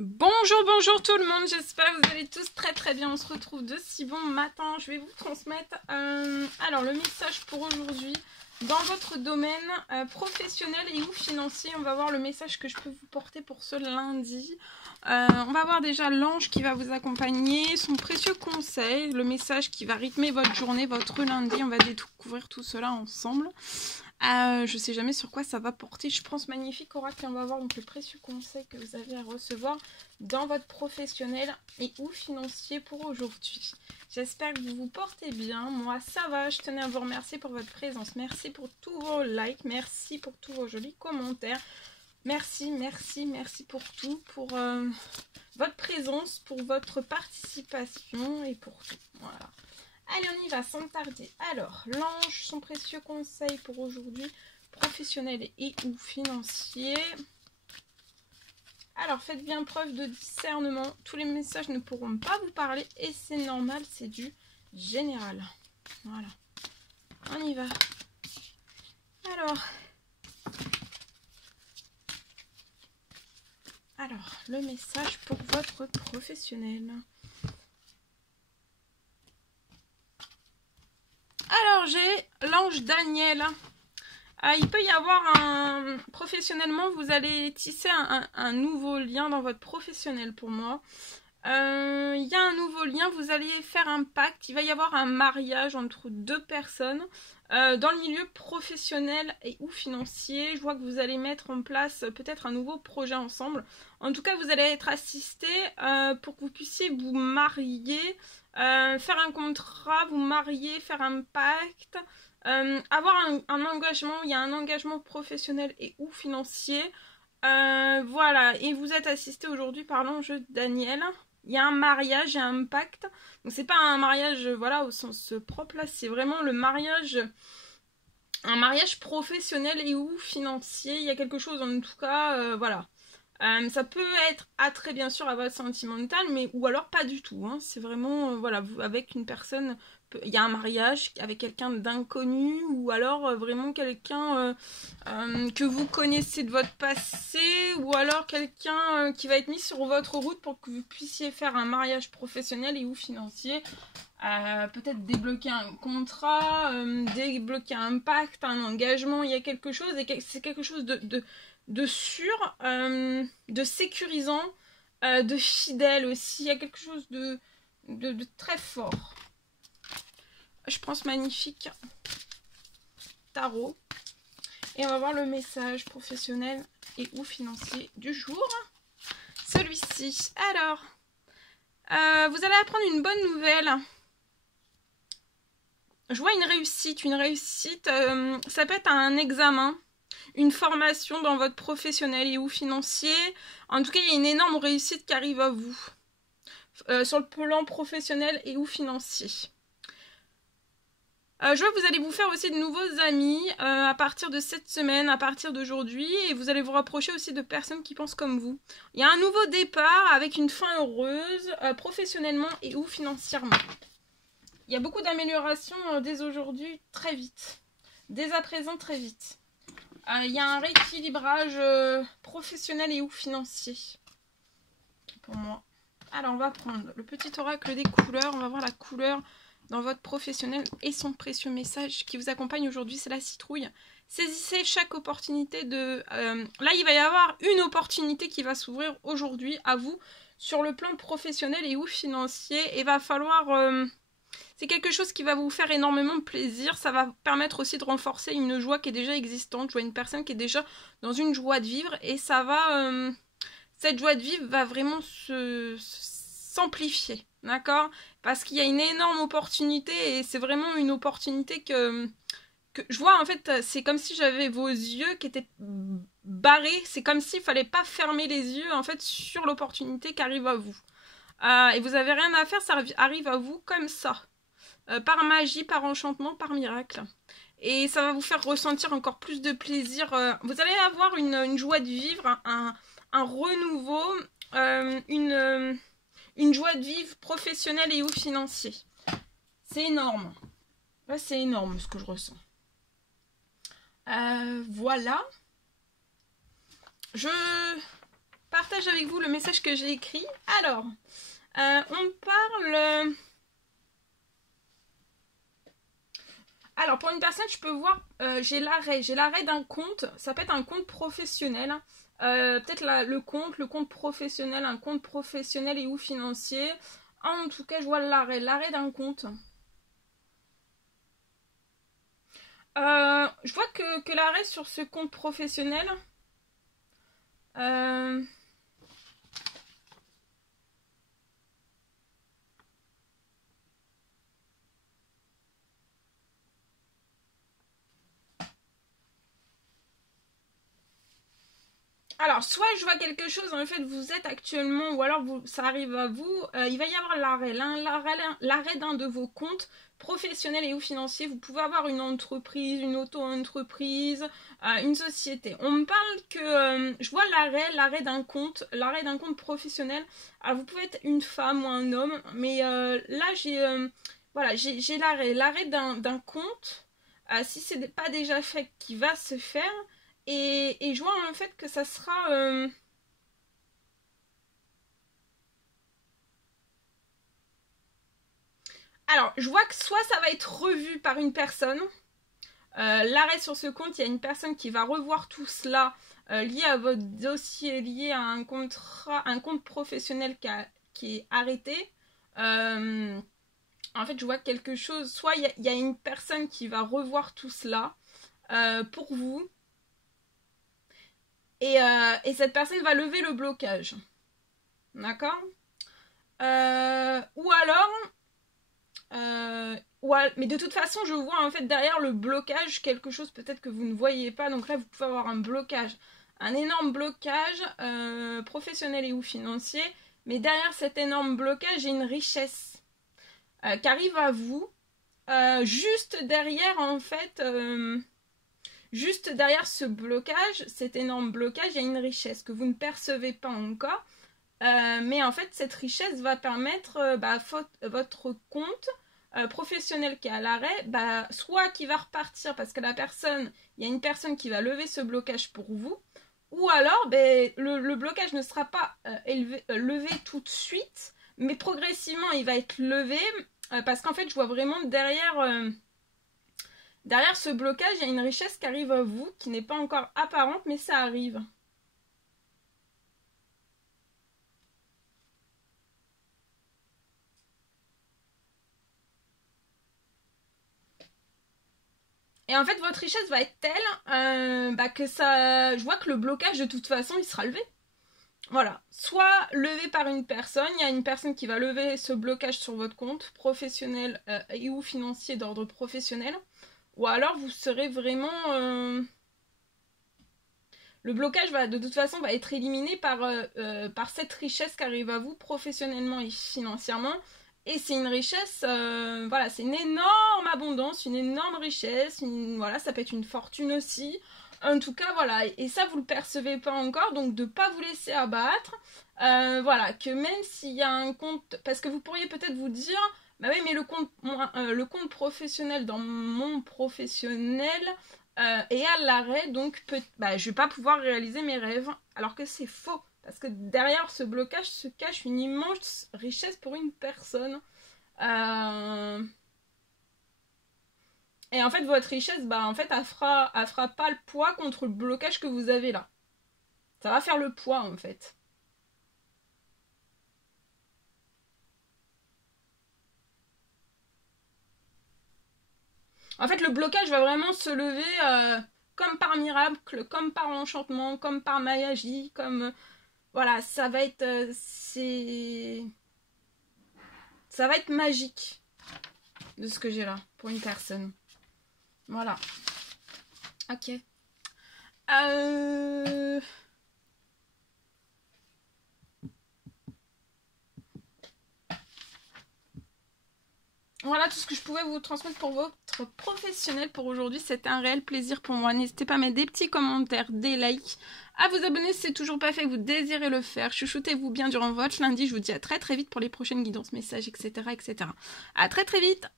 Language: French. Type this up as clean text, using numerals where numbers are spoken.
Bonjour, bonjour tout le monde, j'espère que vous allez tous très bien. On se retrouve de si bon matin. Je vais vous transmettre alors le message pour aujourd'hui. Dans votre domaine professionnel et ou financier, on va voir le message que je peux vous porter pour ce lundi. On va voir déjà l'ange qui va vous accompagner, son précieux conseil, le message qui va rythmer votre journée, votre lundi. On va découvrir tout cela ensemble. Je sais jamais sur quoi ça va porter. Je pense magnifique oracle. On va voir donc le précieux conseil que vous avez à recevoir dans votre professionnel et ou financier pour aujourd'hui. J'espère que vous vous portez bien. Moi ça va. Je tenais à vous remercier pour votre présence. Merci pour tous vos likes. Merci pour tous vos jolis commentaires. Merci pour tout. Pour votre présence, pour votre participation et pour tout. Voilà. Allez, on y va sans tarder. Alors, l'ange, son précieux conseil pour aujourd'hui, professionnel et ou financier. Alors, faites bien preuve de discernement. Tous les messages ne pourront pas vous parler et c'est normal, c'est du général. Voilà. On y va. Alors, le message pour votre professionnel. Alors, j'ai l'ange Daniel. Il peut y avoir professionnellement, vous allez tisser un nouveau lien dans votre professionnel pour moi. Il y a un nouveau lien, vous allez faire un pacte, il va y avoir un mariage entre deux personnes dans le milieu professionnel et ou financier. Je vois que vous allez mettre en place peut-être un nouveau projet ensemble. En tout cas, vous allez être assisté pour que vous puissiez vous marier, faire un contrat, vous marier, faire un pacte, avoir un engagement. Il y a un engagement professionnel et ou financier. Voilà, et vous êtes assisté aujourd'hui par l'ange Daniel. Il y a un mariage et un pacte. Donc c'est pas un mariage voilà au sens propre là, c'est vraiment le mariage, un mariage professionnel et ou financier. Il y a quelque chose en tout cas, voilà. Ça peut être attrait bien sûr à votre sentimental, mais ou alors pas du tout. Hein. C'est vraiment voilà, vous, avec une personne, il y a un mariage avec quelqu'un d'inconnu ou alors vraiment quelqu'un que vous connaissez de votre passé ou alors quelqu'un qui va être mis sur votre route pour que vous puissiez faire un mariage professionnel et ou financier. Peut-être débloquer un contrat, débloquer un pacte, un engagement. Il y a quelque chose et c'est quelque chose de sûr, de sécurisant, de fidèle aussi. Il y a quelque chose de très fort. Je pense magnifique tarot. Et on va voir le message professionnel et ou financier du jour. Celui-ci. Alors, vous allez apprendre une bonne nouvelle. Je vois une réussite. Une réussite, ça peut être un examen, une formation dans votre professionnel et ou financier. En tout cas, il y a une énorme réussite qui arrive à vous. Sur le plan professionnel et ou financier. Je vois que vous allez vous faire aussi de nouveaux amis à partir de cette semaine, à partir d'aujourd'hui, et vous allez vous rapprocher aussi de personnes qui pensent comme vous. Il y a un nouveau départ avec une fin heureuse, professionnellement et ou financièrement. Il y a beaucoup d'améliorations dès aujourd'hui, très vite. Dès à présent, très vite. Il y a un rééquilibrage professionnel et ou financier pour moi. Alors, on va prendre le petit oracle des couleurs. On va voir la couleur dans votre professionnel et son précieux message qui vous accompagne aujourd'hui, c'est la citrouille. Saisissez chaque opportunité de... là, il va y avoir une opportunité qui va s'ouvrir aujourd'hui à vous sur le plan professionnel et ou financier. Et va falloir... c'est quelque chose qui va vous faire énormément plaisir. Ça va permettre aussi de renforcer une joie qui est déjà existante. Je vois une personne qui est déjà dans une joie de vivre et ça va... cette joie de vivre va vraiment s'amplifier. D'accord? Parce qu'il y a une énorme opportunité et c'est vraiment une opportunité que je vois en fait, c'est comme si j'avais vos yeux qui étaient barrés, c'est comme s'il fallait pas fermer les yeux en fait sur l'opportunité qui arrive à vous. Et vous avez rien à faire, ça arrive à vous comme ça. Par magie, par enchantement, par miracle. Et ça va vous faire ressentir encore plus de plaisir. Vous allez avoir une joie de vivre, un renouveau, une joie de vivre professionnelle et ou financier. C'est énorme. Là, c'est énorme ce que je ressens. Voilà. Je partage avec vous le message que j'ai écrit. Alors, on parle... Alors, pour une personne, je peux voir, j'ai l'arrêt d'un compte. Ça peut être un compte professionnel. Peut-être le compte professionnel, un compte professionnel et ou financier. En tout cas, je vois l'arrêt d'un compte. Je vois que l'arrêt sur ce compte professionnel... Alors, soit je vois quelque chose, en fait, vous êtes actuellement, ou alors ça arrive à vous, il va y avoir l'arrêt d'un de vos comptes professionnels et ou financiers. Vous pouvez avoir une entreprise, une auto-entreprise, une société. On me parle que, je vois l'arrêt d'un compte professionnel. Alors, vous pouvez être une femme ou un homme, mais là, voilà, j'ai l'arrêt d'un compte, si ce n'est pas déjà fait, qui va se faire. Et je vois en fait que ça sera... Alors, je vois que soit ça va être revu par une personne. L'arrêt sur ce compte, il y a une personne qui va revoir tout cela lié à votre dossier, lié à un compte professionnel qui est arrêté. En fait, je vois quelque chose. Soit il y a une personne qui va revoir tout cela pour vous. Et cette personne va lever le blocage. D'accord Ou alors... mais de toute façon, je vois en fait derrière le blocage quelque chose peut-être que vous ne voyez pas. Donc là, vous pouvez avoir un blocage, un énorme blocage professionnel et ou financier. Mais derrière cet énorme blocage, il y a une richesse qui arrive à vous. Juste derrière, en fait... Juste derrière ce blocage, cet énorme blocage, il y a une richesse que vous ne percevez pas encore. Mais en fait, cette richesse va permettre votre compte professionnel qui est à l'arrêt, soit qui va repartir parce que il y a une personne qui va lever ce blocage pour vous, ou alors le blocage ne sera pas levé tout de suite, mais progressivement il va être levé parce qu'en fait, je vois vraiment derrière ce blocage, il y a une richesse qui arrive à vous, qui n'est pas encore apparente, mais ça arrive. Et en fait, votre richesse va être telle que ça... Je vois que le blocage, de toute façon, il sera levé. Voilà. Soit levé par une personne, il y a une personne qui va lever ce blocage sur votre compte professionnel et ou financier d'ordre professionnel. Ou alors, vous serez vraiment... Le blocage, de toute façon, va être éliminé par cette richesse qui arrive à vous professionnellement et financièrement. Et c'est une richesse, voilà, c'est une énorme abondance, une énorme richesse, voilà, ça peut être une fortune aussi. En tout cas, voilà, et ça, vous ne le percevez pas encore, donc de ne pas vous laisser abattre. Voilà, que même s'il y a un compte, parce que vous pourriez peut-être vous dire, bah oui, mais le compte professionnel dans mon professionnel est à l'arrêt, donc je ne vais pas pouvoir réaliser mes rêves, alors que c'est faux. Parce que derrière ce blocage se cache une immense richesse pour une personne. Et en fait, votre richesse, en fait, elle fera pas le poids contre le blocage que vous avez là. Ça va faire le poids, en fait. En fait, le blocage va vraiment se lever comme par miracle, comme par enchantement, comme par magie, comme... voilà, ça va être... ça va être magique de ce que j'ai là, pour une personne. Voilà. Ok. Voilà tout ce que je pouvais vous transmettre pour votre professionnel pour aujourd'hui. C'était un réel plaisir pour moi. N'hésitez pas à mettre des petits commentaires, des likes, à vous abonner si c'est toujours pas fait, que vous désirez le faire. Chuchotez-vous bien durant votre lundi. Je vous dis à très très vite pour les prochaines guidances, messages, etc. etc. À très très vite.